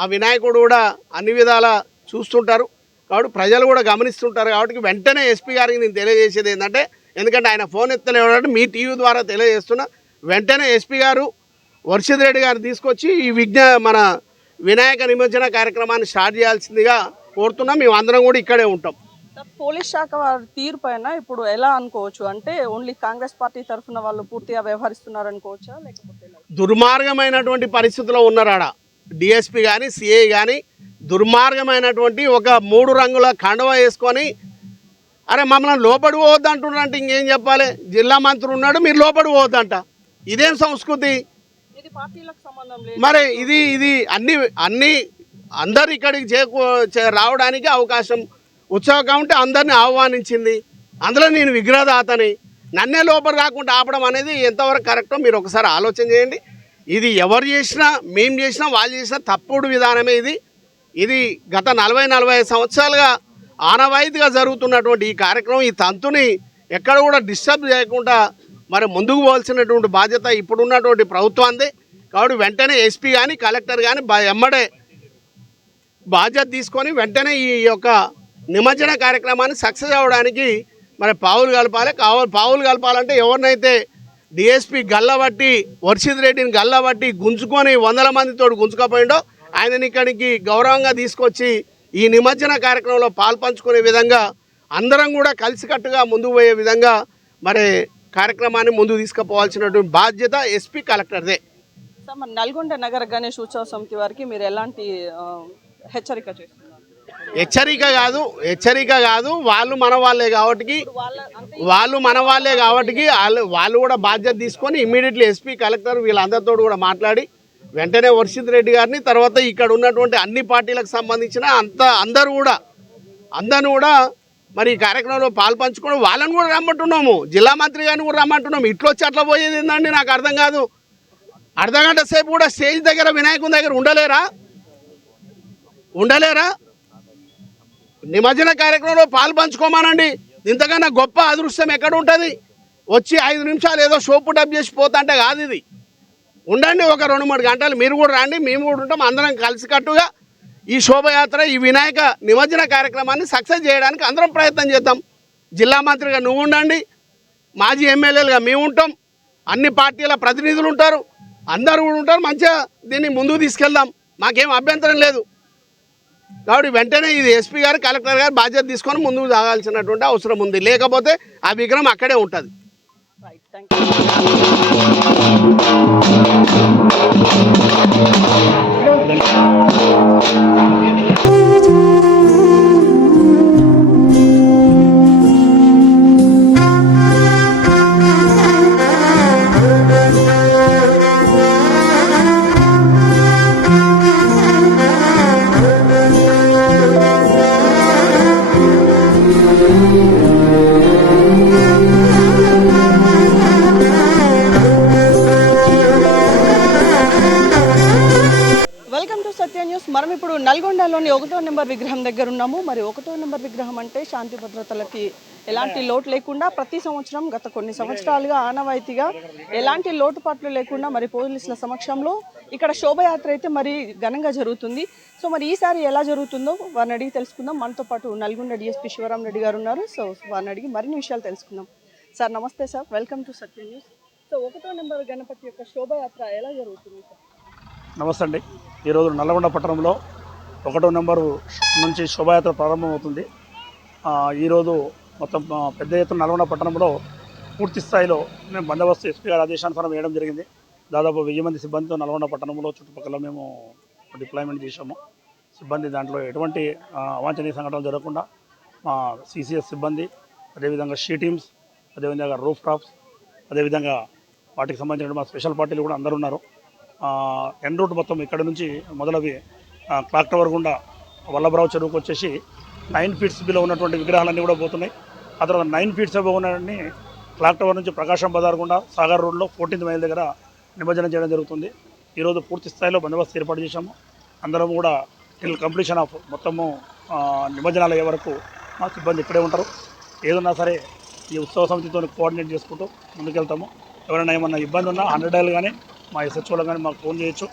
ఆ వినాయకుడు కూడా అన్ని విధాల చూస్తుంటారు, కాబట్టి ప్రజలు కూడా గమనిస్తుంటారు. కాబట్టి వెంటనే ఎస్పీ గారికి నేను తెలియజేసేది ఏంటంటే, ఎందుకంటే ఆయన ఫోన్ ఎత్తలేడు, మీ టీవీ ద్వారా తెలియజేస్తున్నా, వెంటనే ఎస్పీ గారు వర్షిత్ రెడ్డి గారు తీసుకొచ్చి ఈ మన వినాయక నిమజ్జన కార్యక్రమాన్ని స్టార్ట్ చేయాల్సిందిగా కోరుతున్నాం. మేము అందరం కూడా ఇక్కడే ఉంటాం. పోలీస్ శాఖ వారి తీరు పైన ఇప్పుడు ఎలా అనుకోవచ్చు? అంటే ఓన్లీ కాంగ్రెస్ పార్టీ తరఫున వాళ్ళు పూర్తిగా వ్యవహరిస్తున్నారు అనుకోవచ్చా, లేకపోతే దుర్మార్గమైనటువంటి పరిస్థితిలో ఉన్నారాడ డిఎస్పీ కానీ సిఐ కానీ దుర్మార్గమైనటువంటి ఒక 3 రంగుల కండువా వేసుకొని అరే మమ్మల్ని లోపడి పోవద్దు అంటున్నారంటే ఇంకేం చెప్పాలి? జిల్లా మంత్రి ఉన్నాడు, మీరు లోపడి పోవద్దంట. ఇదేం సంస్కృతి? మరి ఇది అన్ని అందరు ఇక్కడికి రావడానికి అవకాశం ఉత్సవం ఉంటే అందరినీ ఆహ్వానించింది. అందులో నేను విగ్రహదాతని, నన్నే లోపల రాకుండా ఆపడం అనేది ఎంతవరకు కరెక్టో మీరు ఒకసారి ఆలోచన చేయండి. ఇది ఎవరు చేసినా, మేము చేసినా, వాళ్ళు చేసినా తప్పుడు విధానమే ఇది గత 40-45 సంవత్సరాలుగా ఆనవాయితీగా జరుగుతున్నటువంటి ఈ కార్యక్రమం, ఈ తంతుని ఎక్కడ కూడా డిస్టర్బ్ చేయకుండా మరి ముందుకు పోవాల్సినటువంటి బాధ్యత ఇప్పుడున్నటువంటి ప్రభుత్వాందే. కాబట్టి వెంటనే ఎస్పీ కానీ కలెక్టర్ కానీ ఎమ్మడే బాధ్యత తీసుకొని వెంటనే ఈ యొక్క నిమజ్జన కార్యక్రమాన్ని సక్సెస్ అవ్వడానికి మరి పావులు కలపాలంటే ఎవరినైతే డిఎస్పీ గల్లబట్టి వర్షిత్ రెడ్డిని గల్లబట్టి గుంజుకొని 100 మందితో గుంజుకపోయిండో ఆయనని ఇక్కడికి గౌరవంగా తీసుకొచ్చి ఈ నిమజ్జన కార్యక్రమంలో పాల్పంచుకునే విధంగా అందరం కూడా కలిసికట్టుగా ముందుకు పోయే విధంగా మరి కార్యక్రమాన్ని ముందుకు తీసుకుపోవాల్సినటువంటి బాధ్యత ఎస్పీ కలెక్టర్దే. మరి నల్గొండ నగర గణేష్ ఉత్సవ సమితి వారికి మీరు ఎలాంటి హెచ్చరిక చేస్తున్నారు? హెచ్చరిక కాదు, వాళ్ళు మన వాళ్ళే కాబట్టి వాళ్ళు కూడా బాధ్యత తీసుకొని ఇమ్మీడియట్లీ ఎస్పీ కలెక్టర్ వీళ్ళందరితో కూడా మాట్లాడి వెంటనే వర్షిత్ రెడ్డి గారిని, తర్వాత ఇక్కడ ఉన్నటువంటి అన్ని పార్టీలకు సంబంధించిన అందరూ కూడా మరి ఈ కార్యక్రమంలో పాల్పంచుకోవడం, వాళ్ళని కూడా రమ్మంటున్నాము, జిల్లా మంత్రి గారిని కూడా రమ్మంటున్నాము. ఇట్లా వచ్చి అట్లా పోయేది ఏంటండి నాకు అర్థం కాదు. అర్ధగంట సేపు కూడా స్టేజ్ దగ్గర వినాయకుని దగ్గర ఉండలేరా? నిమజ్జన కార్యక్రమంలో పాల్పంచుకోమానండి. ఇంతకన్నా గొప్ప అదృష్టం ఎక్కడ ఉంటుంది? వచ్చి 5 నిమిషాలు ఏదో షోపు డబ్ చేసి పోతుంటే కాదు. ఇది ఉండండి, ఒక 2-3 గంటలు మీరు కూడా రండి, మేము కూడా ఉంటాం. అందరం కలిసికట్టుగా ఈ శోభయాత్ర, ఈ వినాయక నిమజ్జన కార్యక్రమాన్ని సక్సెస్ చేయడానికి అందరం ప్రయత్నం చేద్దాం. జిల్లా మంత్రిగా నువ్వు ఉండండి, మాజీ ఎమ్మెల్యేలుగా మేము ఉంటాం, అన్ని పార్టీల ప్రతినిధులు ఉంటారు, అందరూ కూడా ఉంటారు. మంచిగా దీన్ని ముందుకు తీసుకెళ్దాం, మాకేం అభ్యంతరం లేదు. కాబట్టి వెంటనే ఇది ఎస్పీ గారు కలెక్టర్ గారు బాధ్యత తీసుకొని ముందుకు సాగాల్సినటువంటి అవసరం ఉంది. లేకపోతే ఆ విగ్రహం అక్కడే ఉంటుంది. రైట్, థ్యాంక్ మనం ఇప్పుడు నల్గొండలోని 1వ నెంబర్ విగ్రహం దగ్గర ఉన్నాము. మరి 1వ నెంబర్ విగ్రహం అంటే శాంతి భద్రతలకి ఎలాంటి లోటు లేకుండా ప్రతి సంవత్సరం గత కొన్ని సంవత్సరాలుగా ఆనవాయితీగా ఎలాంటి లోటుపాట్లు లేకుండా మరి పోలీసుల సమక్షంలో ఇక్కడ శోభయాత్ర అయితే మరి ఘనంగా జరుగుతుంది. సో మరి ఈసారి ఎలా జరుగుతుందో వారిని అడిగి తెలుసుకుందాం. మనతో పాటు నల్గొండ డిఎస్పీ శివరాం రెడ్డి గారు ఉన్నారు. సో వారిని అడిగి మరిన్ని విషయాలు తెలుసుకుందాం. సార్ నమస్తే sir, welcome to Satya news. So 1వ నెంబర్ గణపతి యొక్క శోభయాత్ర ఎలా జరుగుతుంది సార్? నమస్తే అండి. ఈరోజు నల్లగొండ పట్టణంలో 1వ నెంబరు నుంచి శోభాయాత్ర ప్రారంభమవుతుంది. ఈరోజు మొత్తం పెద్ద ఎత్తున నల్గొండ పట్టణంలో పూర్తి స్థాయిలో మేము బందోబస్తు ఎస్పీ గారి ఆదేశానుసారం వేయడం జరిగింది. దాదాపు 1000 మంది సిబ్బందితో నల్గొండ పట్టణంలో చుట్టుపక్కల మేము డిప్లాయ్మెంట్ చేశాము. సిబ్బంది దాంట్లో ఎటువంటి అవాంఛనీయ సంఘటనలు జరగకుండా మా సిసిఎస్ సిబ్బంది, అదేవిధంగా షీ టీమ్స్, అదేవిధంగా రూఫ్ టాప్స్, అదేవిధంగా వాటికి సంబంధించిన మా స్పెషల్ పార్టీలు కూడా అందరూ ఉన్నారు. ఎన్ రూట్ మొత్తం ఇక్కడ నుంచి మొదలవి క్లాక్ టవర్ గుండా వల్లభరావు చెరువుకు వచ్చేసి 9 ఫీట్స్ బిలో ఉన్నటువంటి విగ్రహాలన్నీ కూడా పోతున్నాయి. ఆ తర్వాత 9 ఫీట్స్ అబవ్ ఉన్నవన్నీ క్లాక్ టవర్ నుంచి ప్రకాశం బజార్ గుండా సాగర్ రోడ్లో 14th మైల్ దగ్గర నిమజ్జనం చేయడం జరుగుతుంది. ఈరోజు పూర్తి స్థాయిలో బందోబస్తు ఏర్పాటు చేశాము. అందరం కూడా టిల్ కంప్లీషన్ ఆఫ్ మొత్తము నిమజ్జనాలు అయ్యే వరకు మా సిబ్బంది ఇక్కడే ఉంటారు. ఏదన్నా సరే ఈ ఉత్సవ సమితితో కోఆర్డినేట్ చేసుకుంటూ ముందుకెళ్తాము. ఎవరైనా ఏమన్నా ఇబ్బంది ఉన్నా 100 డైల్ కానీ మా ఎస్హెచ్ఓలో కానీ మాకు ఫోన్ చేయొచ్చు.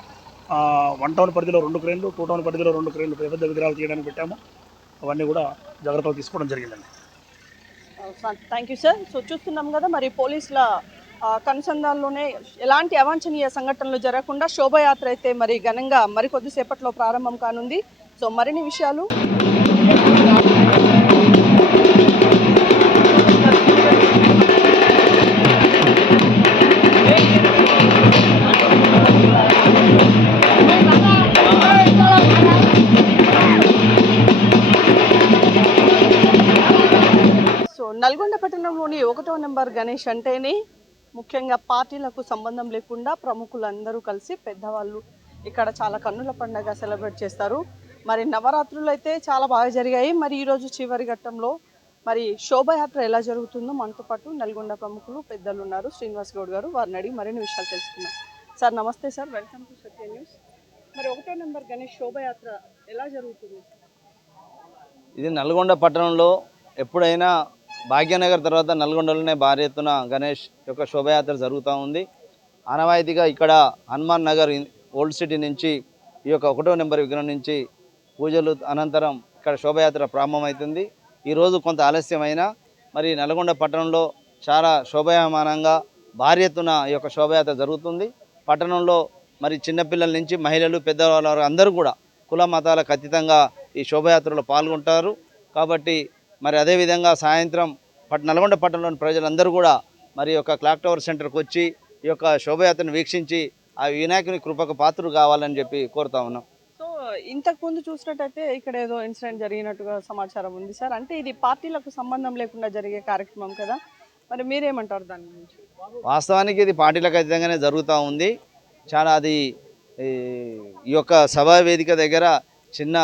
1 టౌన్ పరిధిలో 2 క్రేన్లు, 2 టౌన్ పరిధిలో 2 క్రేన్లు పెద్ద విగ్రహాలు తీయడానికి పెట్టాము. అవన్నీ కూడా జాగ్రత్తలు తీసుకోవడం జరిగిందండి. Thank you sir. సో చూస్తున్నాం కదా, మరి పోలీసుల కనుసంధానంలోనే ఎలాంటి అవాంఛనీయ సంఘటనలు జరగకుండా శోభయాత్ర అయితే మరి ఘనంగా మరికొద్దిసేపట్లో ప్రారంభం కానుంది. సో మరిన్ని విషయాలు నల్గొండ పట్టణంలోని 1వ నెంబర్ గణేష్ అంటేనే ముఖ్యంగా పార్టీలకు సంబంధం లేకుండా ప్రముఖులందరూ కలిసి పెద్దవాళ్ళు ఇక్కడ చాలా కన్నుల పండుగ సెలబ్రేట్ చేస్తారు. మరి నవరాత్రులు అయితే చాలా బాగా జరిగాయి. మరి ఈరోజు చివరి ఘట్టంలో మరి శోభయాత్ర ఎలా జరుగుతుందో మనతో పాటు నల్గొండ ప్రముఖులు పెద్దలు ఉన్నారు. శ్రీనివాస్ గౌడ్ గారు, వారిని అడిగి మరిన్ని విషయాలు తెలుసుకున్నాం. సార్ నమస్తే sir, welcome to Satya news. మరి 1వ నెంబర్ గణేష్ శోభయాత్ర ఎలా జరుగుతుంది? ఇది నల్గొండ పట్టణంలో ఎప్పుడైనా భాగ్యనగర్ తర్వాత నల్గొండలోనే భారీ ఎత్తున గణేష్ యొక్క శోభయాత్ర జరుగుతూ ఉంది. ఆనవాయితీగా ఇక్కడ హనుమాన్ నగర్ ఓల్డ్ సిటీ నుంచి ఈ యొక్క 1వ నెంబర్ విగ్రహం నుంచి పూజలు అనంతరం ఇక్కడ శోభయాత్ర ప్రారంభమవుతుంది. ఈరోజు కొంత ఆలస్యమైన మరి నల్గొండ పట్టణంలో చాలా శోభాయమానంగా భారీ ఎత్తున ఈ యొక్క శోభయాత్ర జరుగుతుంది. పట్టణంలో మరి చిన్నపిల్లల నుంచి మహిళలు పెద్దవాళ్ళు అందరూ కూడా కుల మతాలకు అతీతంగా ఈ శోభయాత్రలో పాల్గొంటారు. కాబట్టి మరి అదేవిధంగా సాయంత్రం నల్గొండ పట్టణంలోని ప్రజలందరూ కూడా మరి యొక్క క్లాక్ టవర్ సెంటర్కి వచ్చి ఈ యొక్క శోభయాత్రను వీక్షించి ఆ వినాయకుని కృపకు పాత్రలు కావాలని చెప్పి కోరుతా ఉన్నాం. సో ఇంతకు ముందు చూసినట్టయితే ఇక్కడ ఏదో ఇన్సిడెంట్ జరిగినట్టుగా సమాచారం ఉంది సార్. అంటే ఇది పార్టీలకు సంబంధం లేకుండా జరిగే కార్యక్రమం కదా, మరి మీరేమంటారు దాని గురించి? వాస్తవానికి ఇది పార్టీలకు అతీతంగానే జరుగుతూ ఉంది. చాలా అది ఈ యొక్క సభా వేదిక దగ్గర చిన్న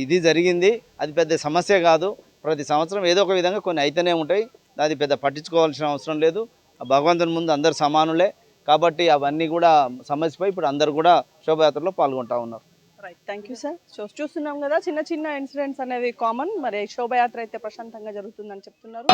ఇది జరిగింది. అది పెద్ద సమస్య కాదు. ప్రతి సంవత్సరం ఏదో ఒక విధంగా కొన్ని అయితేనే ఉంటాయి. అది పెద్ద పట్టించుకోవాల్సిన అవసరం లేదు. భగవంతుని ముందు అందరు సమానులే కాబట్టి అవన్నీ కూడా సమస్యపై ఇప్పుడు అందరు కూడా శోభయాత్రలో పాల్గొంటా ఉన్నారు. Right, thank you sir. So చూస్తున్నాం కదా, చిన్న చిన్న ఇన్సిడెంట్స్ అనేవి కామన్. మరి శోభయాత్ర అయితే ప్రశాంతంగా జరుగుతుందని చెప్తున్నారు.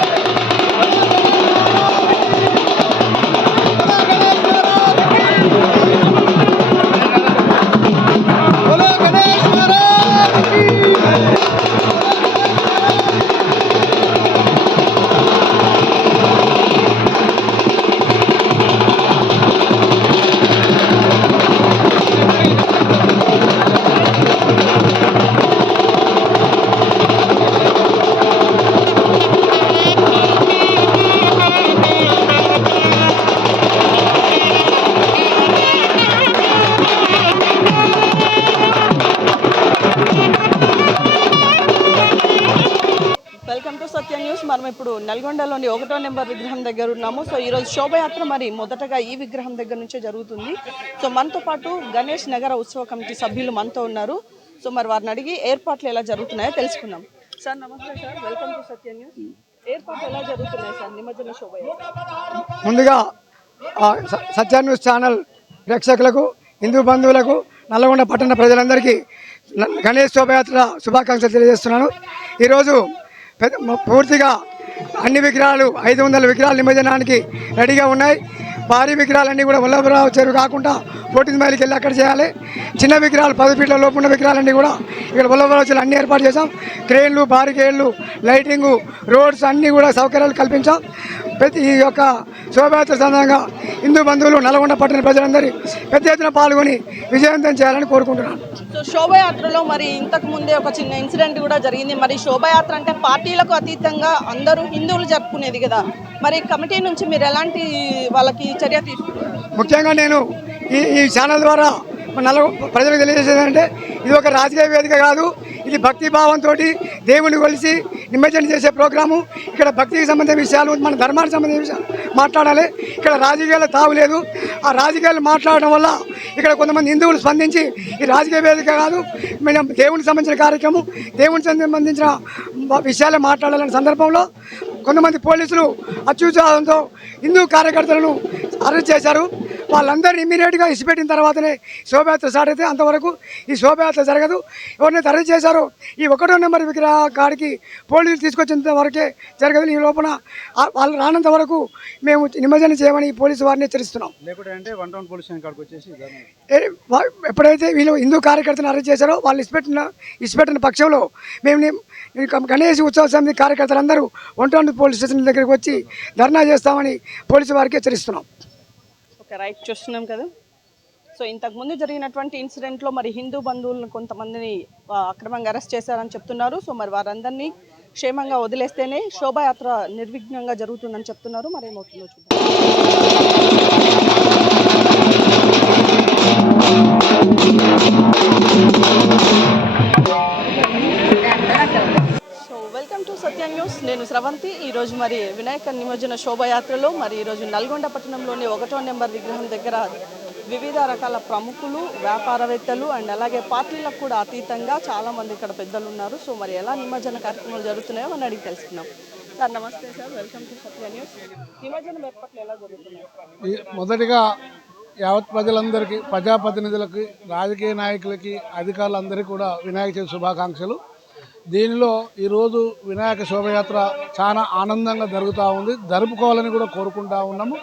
Welcome to Satya news. మనం ఇప్పుడు నల్గొండలోని 1వ నెంబర్ విగ్రహం దగ్గర ఉన్నాము. సో ఈరోజు శోభయాత్ర మరి మొదటగా ఈ విగ్రహం దగ్గర నుంచే జరుగుతుంది. సో మనతో పాటు గణేష్ నగర ఉత్సవ కమిటీ సభ్యులు మనతో ఉన్నారు. సో మరి వారిని అడిగి ఏర్పాట్లు ఎలా జరుగుతున్నాయో తెలుసుకుందాం. సార్ నమస్తే sir, welcome to Satya news. ఏర్పాట్లు ఎలా జరుగుతున్నాయి సార్ నిమజ్జన శోభయాత్ర? ముందుగా సత్య న్యూస్ ఛానల్ ప్రేక్షకులకు, హిందూ బంధువులకు, నల్గొండ పట్టణ ప్రజలందరికీ గణేష్ శోభయాత్ర శుభాకాంక్షలు తెలియజేస్తున్నాను. ఈరోజు పూర్తిగా అన్ని విగ్రహాలు 500 విగ్రహాలు నిమజ్జనానికి రెడీగా ఉన్నాయి. భారీ విగ్రహాలన్నీ కూడా వల్లభరావు చెరువు కాకుండా 14th మైల్కి వెళ్ళి అక్కడ చేయాలి. చిన్న విగ్రహాలు 10 ఫీట్ల లోపు ఉన్న విగ్రహాలన్నీ కూడా ఇక్కడ వల్లభరావు చెరువు అన్నీ ఏర్పాటు చేసాం. క్రేన్లు, బారికేడ్లు, లైటింగు, రోడ్స్ అన్నీ కూడా సౌకర్యాలు కల్పించాం. ప్రతి ఈ యొక్క శోభయాత్ర సందర్భంగా హిందూ బంధువులు, నల్గొండ పట్టణ ప్రజలందరి పెద్ద ఎత్తున పాల్గొని విజయవంతం చేయాలని కోరుకుంటున్నాను. సో శోభయాత్రలో మరి ఇంతకు ముందే ఒక చిన్న ఇన్సిడెంట్ కూడా జరిగింది. మరి శోభయాత్ర అంటే పార్టీలకు అతీతంగా అందరూ హిందువులు జరుపుకునేది కదా, మరి కమిటీ నుంచి మీరు ఎలాంటి వాళ్ళకి చర్య తీసుకున్నారు? ముఖ్యంగా నేను ఈ ఛానల్ ద్వారా ప్రజలకు తెలియజేసేదంటే ఇది ఒక రాజకీయ వేదిక కాదు. ఇది భక్తి భావంతో దేవుని కొలిసి నిమజ్జనం చేసే ప్రోగ్రాము. ఇక్కడ భక్తికి సంబంధించిన విషయాలు, మన ధర్మానికి సంబంధించిన విషయాలు మాట్లాడాలి. ఇక్కడ రాజకీయాలు తావులేదు. ఆ రాజకీయాలు మాట్లాడడం వల్ల ఇక్కడ కొంతమంది హిందువులు స్పందించి ఈ రాజకీయ వేదిక కాదు, మేము దేవునికి సంబంధించిన కార్యక్రమం, దేవునికి సంబంధించిన విషయాలే మాట్లాడాలనే సందర్భంలో కొంతమంది పోలీసులు అత్యుత్సాహంతో హిందూ కార్యకర్తలను అరెస్ట్ చేశారు. వాళ్ళందరినీ ఇమీడియట్గా ఇచ్చిపెట్టిన తర్వాతనే శోభయాత్ర స్టార్ట్ అయితే, అంతవరకు ఈ శోభయాత్ర జరగదు. ఎవరినైతే అరెస్ట్ చేశారో ఈ 1వ నెంబర్ విగ్రహ కాడికి పోలీసులు తీసుకొచ్చేంత వరకే జరగదు. ఈ లోపల వాళ్ళు రానంత వరకు మేము నిమజ్జనం చేయమని పోలీసు వారిని హెచ్చరిస్తున్నాం. లేకుంటే 1 టౌన్ పోలీస్ స్టేషన్ కాడికి వచ్చేసి ఎప్పుడైతే వీళ్ళు హిందూ కార్యకర్తలను అరెస్ట్ చేశారో వాళ్ళు ఇచ్చిపెట్టిన పక్షంలో మేము గణేష్ ఉత్సవ సమితి కార్యకర్తలందరూ 1 టౌన్ పోలీస్ స్టేషన్ దగ్గరికి వచ్చి ధర్నా చేస్తామని పోలీసు వారికి హెచ్చరిస్తున్నాం. ఓకే, రైట్, చూస్తున్నాం కదా. సో ఇంతకుముందు జరిగినటువంటి ఇన్సిడెంట్లో మరి హిందూ బంధువులను కొంతమందిని అక్రమంగా అరెస్ట్ చేశారని చెప్తున్నారు. సో మరి వారందరినీ క్షేమంగా వదిలేస్తేనే శోభాయాత్ర నిర్విఘ్నంగా జరుగుతుందని చెప్తున్నారు. మరి ఏమవుతుందో చూద్దాం. Welcome to Satya news. నేను స్రవంతి. ఈరోజు మరి వినాయక నిమజ్జన శోభాయాత్రలో మరి ఈరోజు నల్గొండ పట్టణంలోని 1వ నెంబర్ విగ్రహం దగ్గర వివిధ రకాల ప్రముఖులు, వ్యాపారవేత్తలు అండ్ అలాగే పార్టీలకు కూడా అతీతంగా చాలామంది ఇక్కడ పెద్దలు ఉన్నారు. సో మరి ఎలా నిమజ్జన కార్యక్రమాలు జరుగుతున్నాయో అని అడిగి తెలుసుకున్నాం. సార్ నమస్తే sir, welcome to Satya news. నిమజ్జనం ఏర్పాట్లు ఎలా జరుగుతున్నాయి? మొదటిగా యావత్ ప్రజలందరికీ, ప్రజాప్రతినిధులకి, రాజకీయ నాయకులకి, అధికారులందరికీ కూడా వినాయక చవితి శుభాకాంక్షలు. దీనిలో ఈరోజు వినాయక శోభయాత్ర చాలా ఆనందంగా జరుగుతూ ఉంది. జరుపుకోవాలని కూడా కోరుకుంటా ఉన్నాము.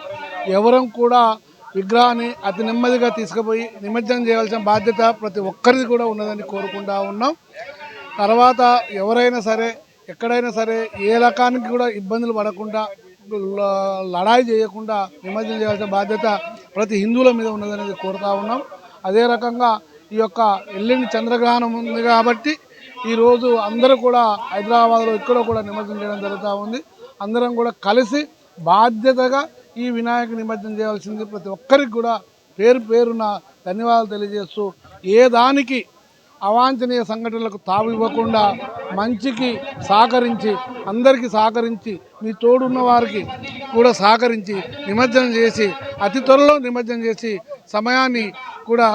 ఎవరం కూడా విగ్రహాన్ని అతి నెమ్మదిగా తీసుకుపోయి నిమజ్జనం చేయాల్సిన బాధ్యత ప్రతి ఒక్కరిది కూడా ఉన్నదని కోరుకుంటా ఉన్నాం. తర్వాత ఎవరైనా సరే, ఎక్కడైనా సరే, ఏ రకానికి కూడా ఇబ్బందులు పడకుండా, లడాయి చేయకుండా నిమజ్జనం చేయాల్సిన బాధ్యత ప్రతి హిందువుల మీద ఉన్నదనేది కోరుతూ ఉన్నాం. అదే రకంగా ఈ యొక్క ఎల్లుండి చంద్రగ్రహణం ఉంది కాబట్టి ఈరోజు అందరూ కూడా హైదరాబాద్లో ఇక్కడ కూడా నిమజ్జనం చేయడం జరుగుతూ ఉంది. అందరం కూడా కలిసి బాధ్యతగా ఈ వినాయక నిమజ్జనం చేయాల్సింది ప్రతి ఒక్కరికి కూడా పేరు పేరున ధన్యవాదాలు తెలియజేస్తూ, ఏ దానికి అవాంఛనీయ సంఘటనలకు తావు ఇవ్వకుండా మంచికి సహకరించి, అందరికీ సహకరించి, మీ తోడున్న వారికి కూడా సహకరించి నిమజ్జనం చేసి అతి త్వరలో నిమజ్జనం చేసి సమయాన్ని కూడా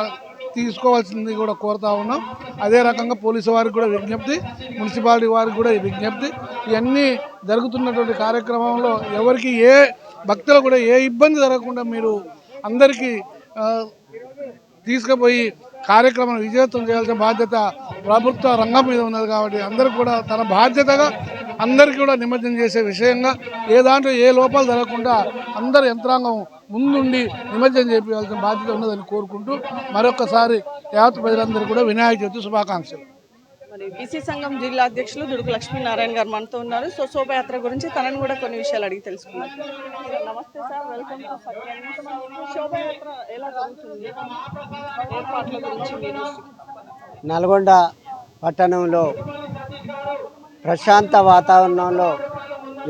తీసుకోవాల్సింది కూడా కోరుతా ఉన్నాం. అదే రకంగా పోలీసు వారికి కూడా విజ్ఞప్తి, మున్సిపాలిటీ వారికి కూడా విజ్ఞప్తి. ఇవన్నీ జరుగుతున్నటువంటి కార్యక్రమంలో ఎవరికి ఏ భక్తులు కూడా ఏ ఇబ్బంది జరగకుండా మీరు అందరికీ తీసుకుపోయి కార్యక్రమాన్ని విజయవంతం చేయాల్సిన బాధ్యత ప్రభుత్వ రంగం మీద ఉన్నది. కాబట్టి అందరూ కూడా తన బాధ్యతగా అందరికీ కూడా నిమజ్జనం చేసే విషయంగా ఏ దాంట్లో ఏ లోపాలు జరగకుండా అందరు యంత్రాంగం ముందుండి నిమజ్జనం చేయాల్సిన బాధ్యత ఉన్నదని కోరుకుంటూ మరొకసారి యావత్ ప్రజలందరూ కూడా వినాయక చవితి శుభాకాంక్షలు. మరి బీసీ సంఘం జిల్లా అధ్యక్షులు దుడుకు లక్ష్మీనారాయణ గారు మనతో ఉన్నారు. సో శోభయాత్ర గురించి తనని కూడా కొన్ని విషయాలు అడిగి తెలుసుకున్నారు. నమస్తే sir, welcome to Satya news. శోభయాత్ర ఎలా జరుగుతుంది, ఏర్పాట్ల గురించి మీరు? నల్గొండ పట్టణంలో ప్రశాంత వాతావరణంలో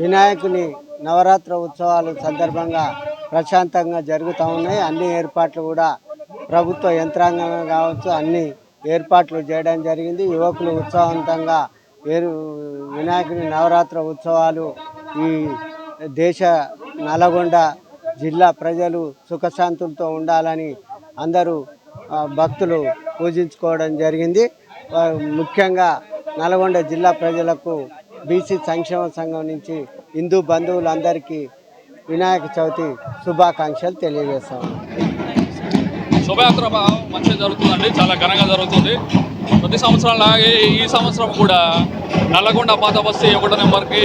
వినాయకుని నవరాత్రి ఉత్సవాలు సందర్భంగా ప్రశాంతంగా జరుగుతూ ఉన్నాయి. అన్ని ఏర్పాట్లు కూడా ప్రభుత్వ యంత్రాంగం కావచ్చు, అన్ని ఏర్పాట్లు చేయడం జరిగింది. యువకులు ఉత్సాహవంతంగా వినాయకుని నవరాత్రి ఉత్సవాలు ఈ దేశ నల్గొండ జిల్లా ప్రజలు సుఖశాంతులతో ఉండాలని అందరూ భక్తులు పూజించుకోవడం జరిగింది. ముఖ్యంగా నల్గొండ జిల్లా ప్రజలకు బీసీ సంక్షేమ సంఘం నుంచి హిందూ బంధువులందరికీ వినాయక చవితి శుభాకాంక్షలు తెలియజేస్తాం. శోభయాత్ర మంచిగా జరుగుతుందండి, చాలా ఘనంగా జరుగుతుంది. ప్రతి సంవత్సరం లాగే ఈ సంవత్సరం కూడా నల్లగొండ పాత బస్తీ 1వ నెంబర్కి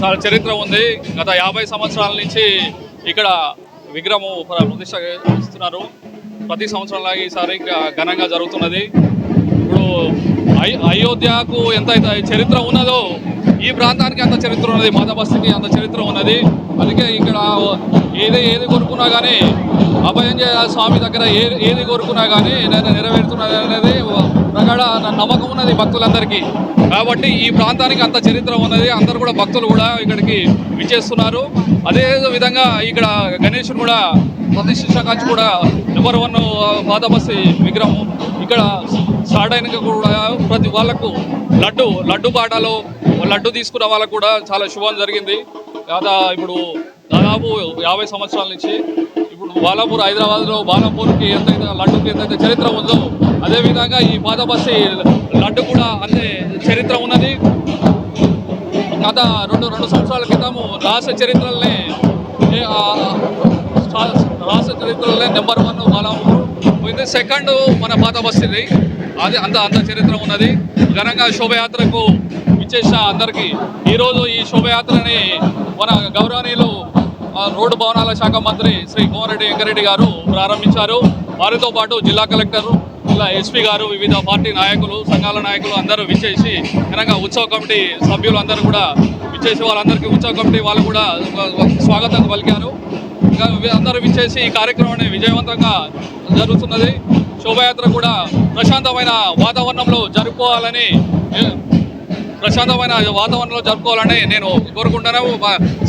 చాలా చరిత్ర ఉంది. గత 50 సంవత్సరాల నుంచి ఇక్కడ విగ్రహము ప్రతిష్ట ఇస్తున్నారు. ప్రతి సంవత్సరం లాగే ఈసారి ఘనంగా జరుగుతున్నది. ఇప్పుడు అయోధ్యకు ఎంత చరిత్ర ఉన్నదో ఈ ప్రాంతానికి అంత చరిత్ర ఉన్నది, పాత బస్తీకి అంత చరిత్ర ఉన్నది. అందుకే ఇక్కడ ఏది కోరుకున్నా కానీ అభయంజయ స్వామి దగ్గర ఏది కోరుకున్నా కానీ నెరవేరుతున్నది అనేది ప్రగాఢ నమ్మకం ఉన్నది భక్తులందరికీ. కాబట్టి ఈ ప్రాంతానికి అంత చరిత్ర ఉన్నది. అందరూ కూడా భక్తులు కూడా ఇక్కడికి విచ్చేస్తున్నారు. అదే విధంగా ఇక్కడ గణేశుడు కూడా ప్రతిష్ఠించకాచి కూడా నెంబర్ 1 పాత బస్తీ విగ్రహం ఇక్కడ స్టార్ట్ అయినాక కూడా ప్రతి వాళ్ళకు లడ్డు బాటలో లడ్డు తీసుకున్న వాళ్ళకు కూడా చాలా శుభం జరిగింది. ఇప్పుడు దాదాపు 50 సంవత్సరాల నుంచి ఇప్పుడు బాలాపూర్, హైదరాబాద్లో బాలాపూర్కి ఎంతైతే లడ్డుకి ఎంతైతే చరిత్ర ఉందో అదేవిధంగా ఈ పాతబస్తీ లడ్డు కూడా అంతే చరిత్ర ఉన్నది. గత రెండు సంవత్సరాల క్రితము రాష్ట్ర చరిత్రలనే నెంబర్ 1 బాలాపూర్ పోయింది. సెకండ్ మన పాతబస్తీది. అది అంత చరిత్ర ఉన్నది. ఘనంగా శోభయాత్రకు విచ్చేసిన అందరికీ ఈరోజు ఈ శోభయాత్రని మన గౌరవనీయులు రోడ్డు భవనాల శాఖ మంత్రి శ్రీ కోమటిరెడ్డి వెంకటరెడ్డి గారు ప్రారంభించారు. వారితో పాటు జిల్లా కలెక్టరు, జిల్లా ఎస్పీ గారు, వివిధ పార్టీ నాయకులు, సంఘాల నాయకులు అందరూ విచ్చేసి ఘనంగా ఉత్సవ కమిటీ సభ్యులు అందరూ కూడా విచ్చేసి వాళ్ళందరికీ ఉత్సవ కమిటీ వాళ్ళు కూడా స్వాగతం పలికారు. అందరూ విచ్చేసి ఈ కార్యక్రమాన్ని విజయవంతంగా జరుగుతున్నది. శోభయాత్ర కూడా ప్రశాంతమైన వాతావరణంలో జరుపుకోవాలని నేను కోరుకుంటున్నాను.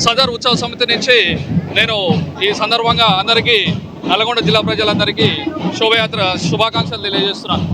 సదర్ ఉత్సవ సమితి నుంచి నేను ఈ సందర్భంగా అందరికీ నల్గొండ జిల్లా ప్రజలందరికీ శోభయాత్ర శుభాకాంక్షలు తెలియజేస్తున్నాను.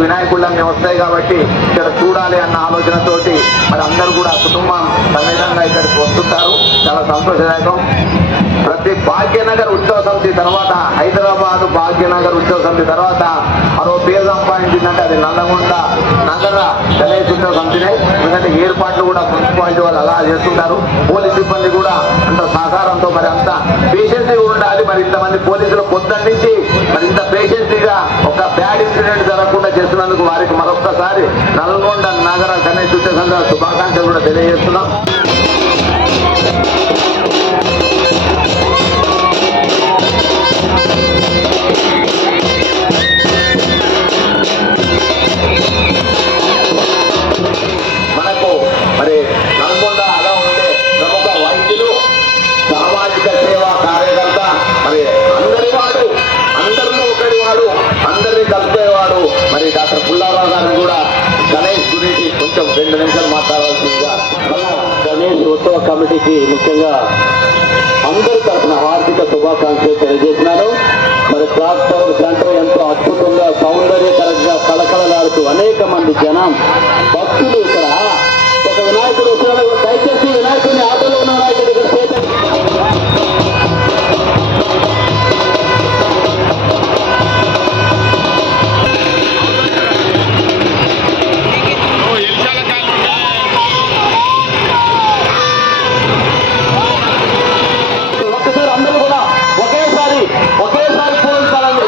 వినాయకుళ్ళన్నీ వస్తాయి కాబట్టి ఇక్కడ చూడాలి అన్న ఆలోచనతోటి మరి అందరూ కూడా కుటుంబం సమేతంగా ఇక్కడికి వస్తుంటారు. చాలా సంతోషదాయకం. ప్రతి భాగ్యనగర్ ఉత్సవ సమితి తర్వాత హైదరాబాద్ భాగ్యనగర్ ఉత్సవ సమితి తర్వాత మరో పేరు సంపాదించిందంటే అది నల్లగొండ నగర గణేష్ ఉత్సవ సమితినే. ఎందుకంటే ఏర్పాట్లు కూడా మున్సిపాలిటీ వాళ్ళు అలా చేస్తుంటారు. పోలీస్ సిబ్బంది కూడా అంత సహకారంతో మరి అంత పేషెన్సీ ఉండాలి. మరి ఇంతమంది పోలీసులు పొద్దున్న నుంచి మరి ఇంత పేషెన్సీగా ఒక బ్యాడ్ ఇన్సిడెంట్ జరగకుండా చేస్తున్నందుకు వారికి మరొక్కసారి నల్గొండ నగర గణేష్ ఉత్సవ సమితి శుభాకాంక్షలు కూడా తెలియజేస్తున్నాం. మనకు మరి నల్గొండ అలా ఉండే ప్రముఖ వైద్యులు, సామాజిక సేవా కార్యకర్త, మరి అందరి వాడు, అందరిలో ఒకటి వాడు, అందరినీ కలిపేవాడు మరి డాక్టర్ పుల్లారావు గారిని కూడా గణేష్ గురించి కొంచెం 2 నిమిషాలు మాట్లాడాల్సిందిగా మన గణేష్ ఉత్సవ కమిటీకి ముఖ్యంగా అందరి తరఫున హార్దిక శుభాకాంక్షలు తెలియజేసినాను. మరి క్లాక్ టవర్ సెంటర్ ఎంతో అద్భుతంగా సౌందర్యకరంగా కళకళలాడుతూ అనేక మంది జనం భక్తులు ఇక్కడ ఒక వినాయకుడు వచ్చిన దయచేసి వినాయకుడిని ఆటోలో ఉన్న వినాయకుడి దగ్గర ఒక్కసారి అందరూ కూడా ఒకేసారి పూజించాలండి.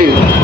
జరుగుతుంది.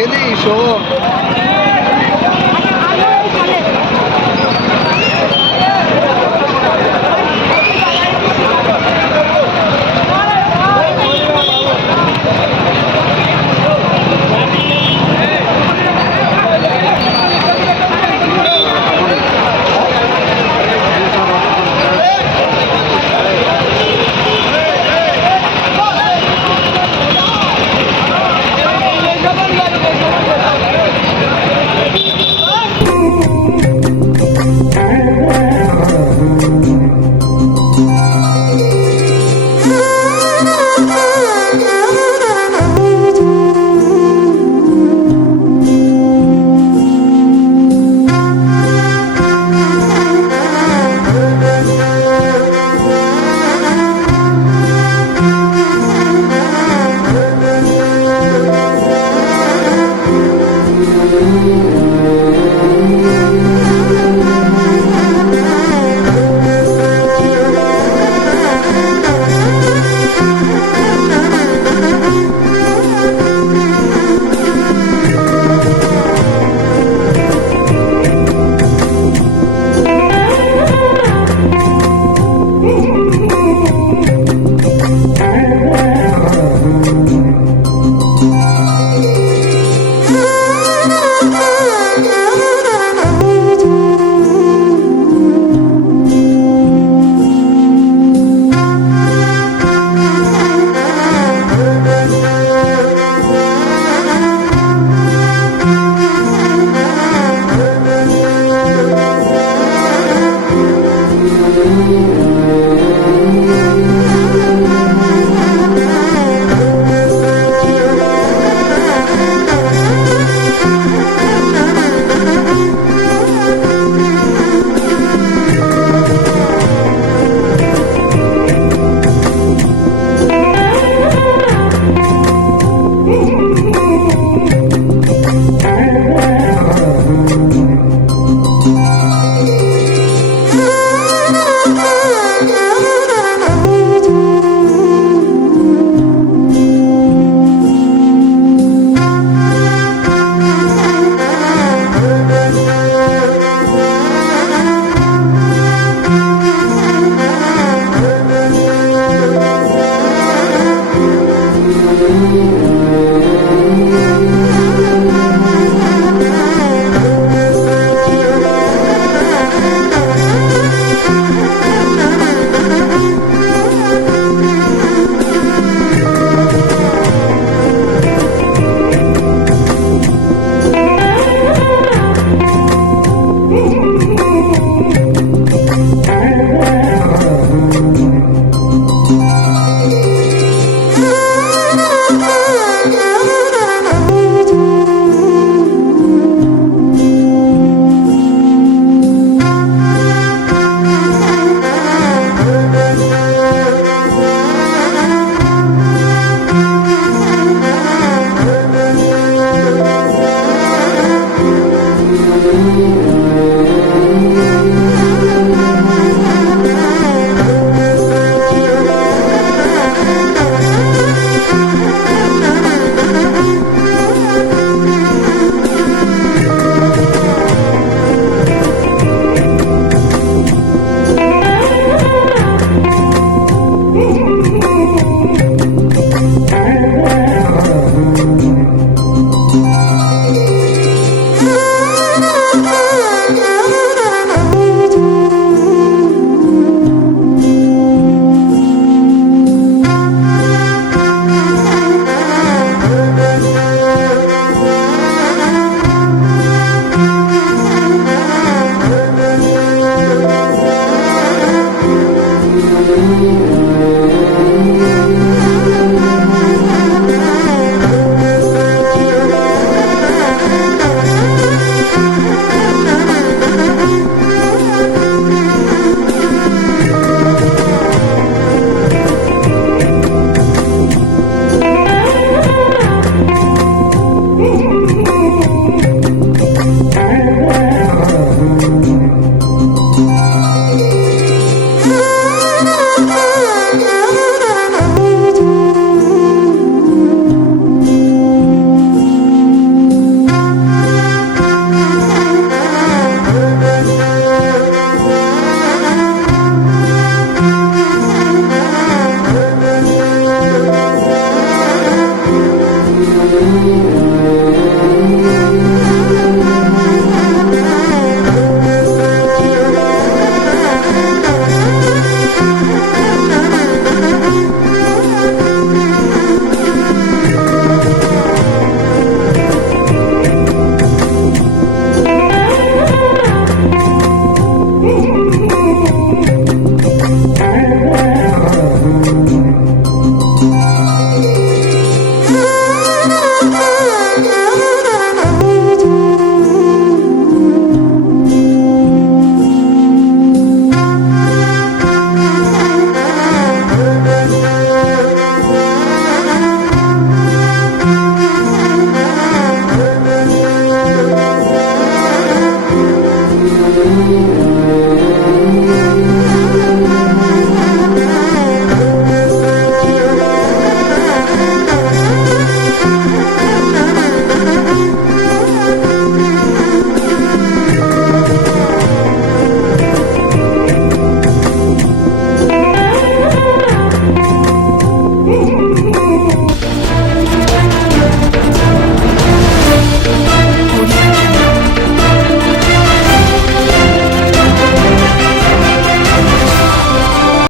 ఏది షో